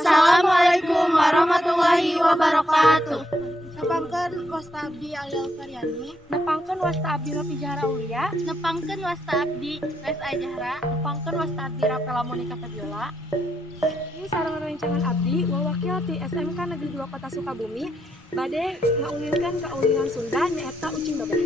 Assalamualaikum warahmatullahi wabarakatuh. Nepangkeun wasta abdi Alial Karyani. Nepangkeun wasta abdi Nopi Jahara Aulia. Nepangkeun wasta abdi Res Ajahra. Nepangkeun wasta abdi Rapela Monika Fabiola. Ini sareng rencangan abdi wawakil ti SMK Negeri 2 Kota Sukabumi bade ngaulirkeun kaulingan Sunda nyaeta Ucing Babeh.